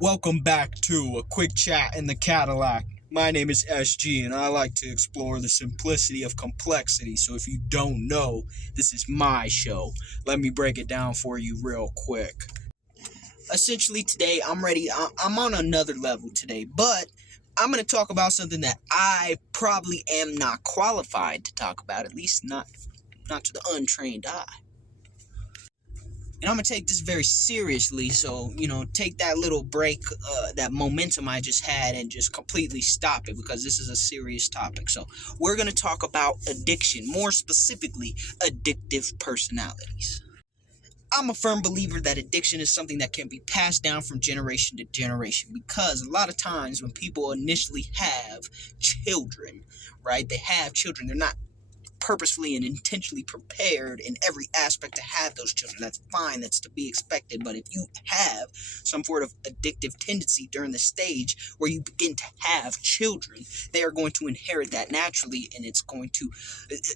Welcome back to a quick chat in the Cadillac. My name is SG and I like to explore the simplicity of complexity. So if you don't know, this is my show. Let me break it down for you real quick. Essentially today I'm ready. I'm on another level today, but I'm going to talk about something that I probably am not qualified to talk about, at least not to the untrained eye. And I'm going to take this very seriously, so, take that little break, that momentum I just had, and just completely stop it, because this is a serious topic. So we're going to talk about addiction, more specifically, addictive personalities. I'm a firm believer that addiction is something that can be passed down from generation to generation, because a lot of times when people initially have children, right, they have children, they're not purposefully and intentionally prepared in every aspect to have those children. That's fine, that's to be expected. But if you have some sort of addictive tendency during the stage where you begin to have children, they are going to inherit that naturally, and it's going to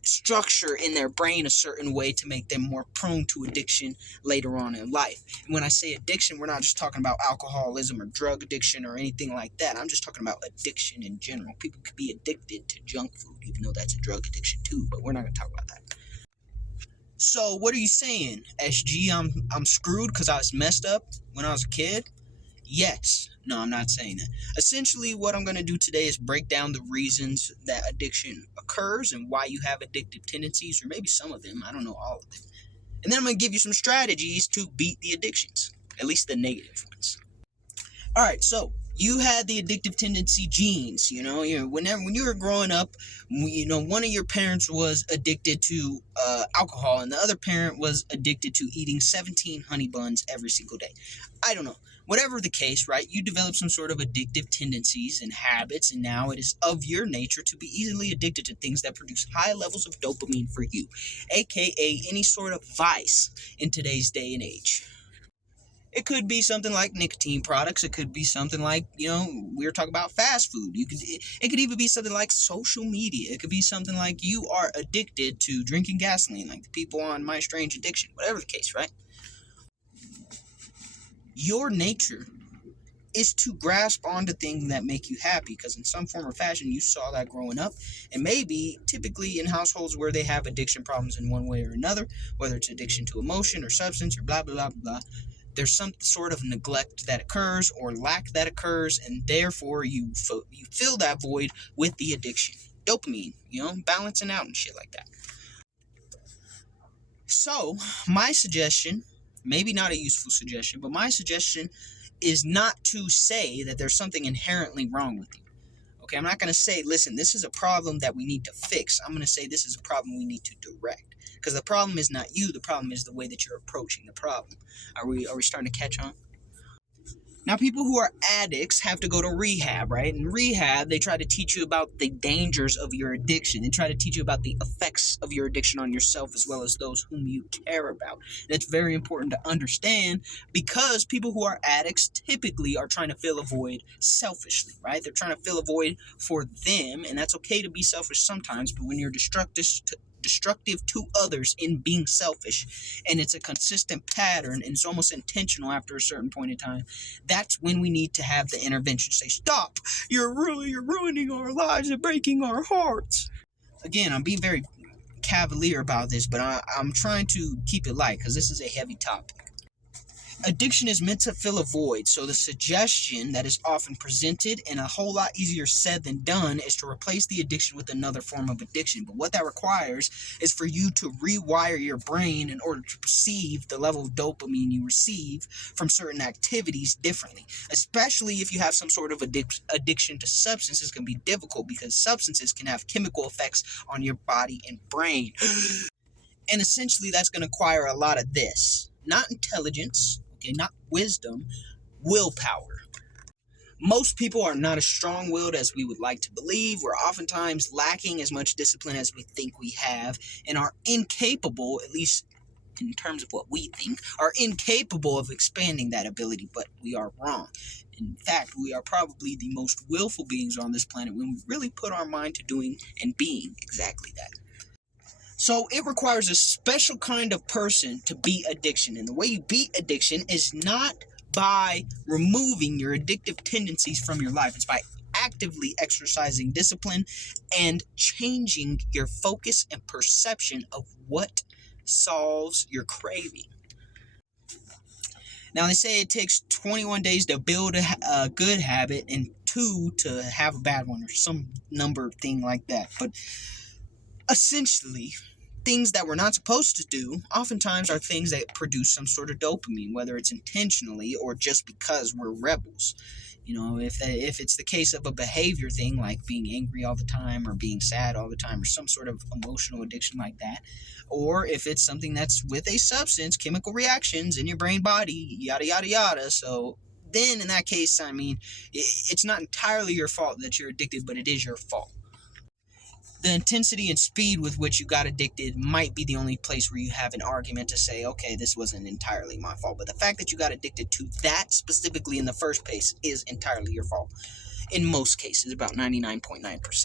structure in their brain a certain way to make them more prone to addiction later on in life. And when I say addiction, we're not just talking about alcoholism or drug addiction or anything like that. I'm just talking about addiction in general. People could be addicted to junk food, even though that's a drug addiction too, but we're not going to talk about that. So what are you saying, SG? I'm screwed because I was messed up when I was a kid? Yes. No, I'm not saying that. Essentially, what I'm going to do today is break down the reasons that addiction occurs and why you have addictive tendencies, or maybe some of them. I don't know all of them. And then I'm going to give you some strategies to beat the addictions, at least the negative ones. All right, so you had the addictive tendency genes. When you were growing up, one of your parents was addicted to alcohol, and the other parent was addicted to eating 17 honey buns every single day. I don't know. Whatever the case, right? You develop some sort of addictive tendencies and habits, and now it is of your nature to be easily addicted to things that produce high levels of dopamine for you, aka any sort of vice in today's day and age. It could be something like nicotine products. It could be something like, we were talking about fast food. It could even be something like social media. It could be something like you are addicted to drinking gasoline, like the people on My Strange Addiction, whatever the case, right? Your nature is to grasp onto things that make you happy, because in some form or fashion you saw that growing up, and maybe typically in households where they have addiction problems in one way or another, whether it's addiction to emotion or substance or blah, blah, blah, blah, there's some sort of neglect that occurs or lack that occurs, and therefore you fill that void with the addiction. Dopamine, balancing out and shit like that. So, my suggestion, maybe not a useful suggestion, but my suggestion is not to say that there's something inherently wrong with you. Okay, I'm not going to say, listen, this is a problem that we need to fix. I'm going to say this is a problem we need to direct. Because the problem is not you, the problem is the way that you're approaching the problem. Are we starting to catch on? Now, people who are addicts have to go to rehab, right? In rehab, they try to teach you about the dangers of your addiction. They try to teach you about the effects of your addiction on yourself as well as those whom you care about. And it's very important to understand, because people who are addicts typically are trying to fill a void selfishly, right? They're trying to fill a void for them, and that's okay to be selfish sometimes, but when you're destructive to others in being selfish, and it's a consistent pattern, and it's almost intentional after a certain point in time, that's when we need to have the intervention. Say, stop, you're ruining our lives and breaking our hearts. Again, I'm being very cavalier about this, but I'm trying to keep it light, because this is a heavy topic. Addiction is meant to fill a void, so the suggestion that is often presented, and a whole lot easier said than done, is to replace the addiction with another form of addiction. But what that requires is for you to rewire your brain in order to perceive the level of dopamine you receive from certain activities differently. Especially if you have some sort of addiction to substances, can be difficult, because substances can have chemical effects on your body and brain. And essentially that's going to require a lot of this. Not intelligence, not wisdom, willpower. Most people are not as strong-willed as we would like to believe. We're oftentimes lacking as much discipline as we think we have, and are incapable, at least in terms of what we think, are incapable of expanding that ability, but we are wrong. In fact, we are probably the most willful beings on this planet when we really put our mind to doing and being exactly that. So it requires a special kind of person to beat addiction. And the way you beat addiction is not by removing your addictive tendencies from your life. It's by actively exercising discipline and changing your focus and perception of what solves your craving. Now, they say it takes 21 days to build a good habit and 2 to have a bad one, or some number thing like that. But essentially, things that we're not supposed to do oftentimes are things that produce some sort of dopamine, whether it's intentionally or just because we're rebels. If it's the case of a behavior thing like being angry all the time or being sad all the time or some sort of emotional addiction like that, or if it's something that's with a substance, chemical reactions in your brain body, yada, yada, yada. So then in that case, it's not entirely your fault that you're addicted, but it is your fault. The intensity and speed with which you got addicted might be the only place where you have an argument to say, okay, this wasn't entirely my fault. But the fact that you got addicted to that specifically in the first place is entirely your fault. In most cases, about 99.9%.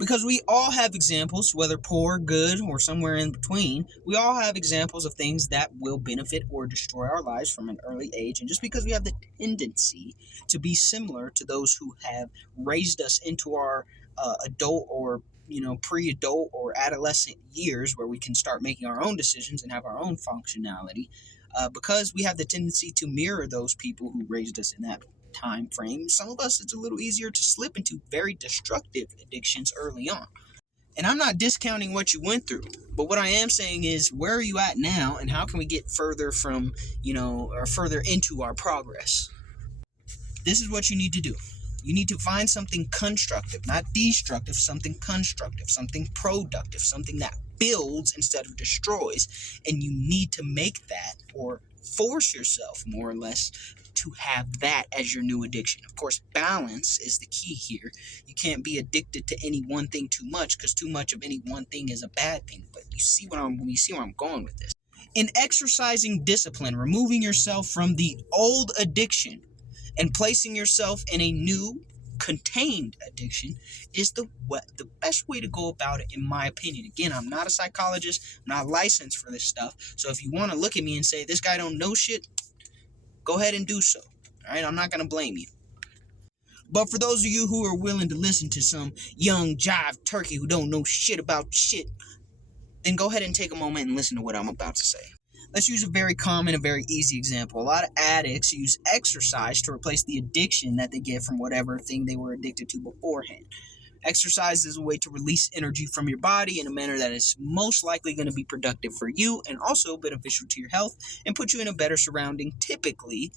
Because we all have examples, whether poor, good, or somewhere in between, we all have examples of things that will benefit or destroy our lives from an early age. And just because we have the tendency to be similar to those who have raised us into our adult or pre-adult or adolescent years where we can start making our own decisions and have our own functionality, because we have the tendency to mirror those people who raised us in that time frame, some of us, it's a little easier to slip into very destructive addictions early on. And I'm not discounting what you went through, but what I am saying is, where are you at now, and how can we get further from, or further into our progress? This is what you need to do. You need to find something constructive, not destructive, something constructive, something productive, something that builds instead of destroys. And you need to make that, or force yourself, more or less, to have that as your new addiction. Of course, balance is the key here. You can't be addicted to any one thing too much, because too much of any one thing is a bad thing. But you see where I'm going with this. In exercising discipline, removing yourself from the old addiction and placing yourself in a new, contained addiction is the best way to go about it, in my opinion. Again, I'm not a psychologist, I'm not licensed for this stuff. So if you want to look at me and say, this guy don't know shit, go ahead and do so. All right, I'm not going to blame you. But for those of you who are willing to listen to some young jive turkey who don't know shit about shit, then go ahead and take a moment and listen to what I'm about to say. Let's use a very common and very easy example. A lot of addicts use exercise to replace the addiction that they get from whatever thing they were addicted to beforehand. Exercise is a way to release energy from your body in a manner that is most likely going to be productive for you and also beneficial to your health and put you in a better surrounding, typically,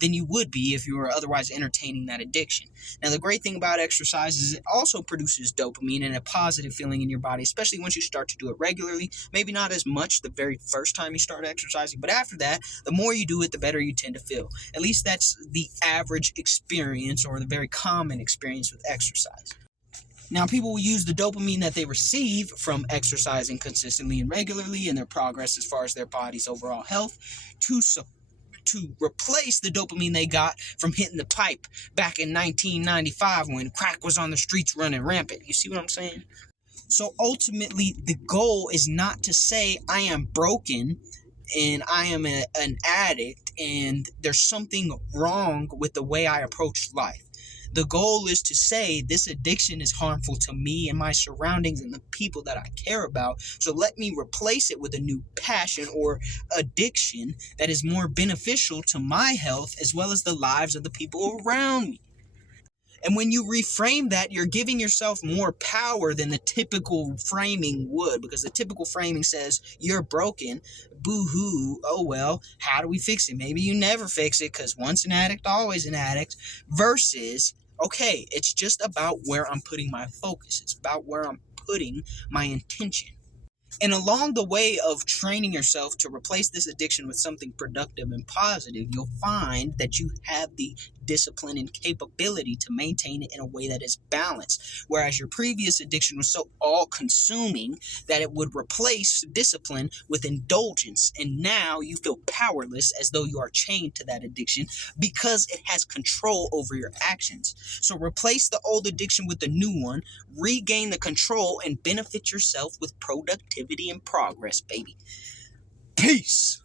than you would be if you were otherwise entertaining that addiction. Now, the great thing about exercise is it also produces dopamine and a positive feeling in your body, especially once you start to do it regularly. Maybe not as much the very first time you start exercising, but after that, the more you do it, the better you tend to feel. At least that's the average experience, or the very common experience with exercise. Now, people will use the dopamine that they receive from exercising consistently and regularly in their progress as far as their body's overall health to replace the dopamine they got from hitting the pipe back in 1995 when crack was on the streets running rampant. You see what I'm saying? So ultimately, the goal is not to say I am broken and I am an addict and there's something wrong with the way I approach life. The goal is to say this addiction is harmful to me and my surroundings and the people that I care about. So let me replace it with a new passion or addiction that is more beneficial to my health as well as the lives of the people around me. And when you reframe that, you're giving yourself more power than the typical framing would, because the typical framing says you're broken, boo-hoo, oh well, how do we fix it? Maybe you never fix it because once an addict, always an addict, versus, okay, it's just about where I'm putting my focus. It's about where I'm putting my intention. And along the way of training yourself to replace this addiction with something productive and positive, you'll find that you have the discipline and capability to maintain it in a way that is balanced. Whereas your previous addiction was so all-consuming that it would replace discipline with indulgence. And now you feel powerless, as though you are chained to that addiction because it has control over your actions. So replace the old addiction with the new one, regain the control, and benefit yourself with productivity and progress, baby. Peace.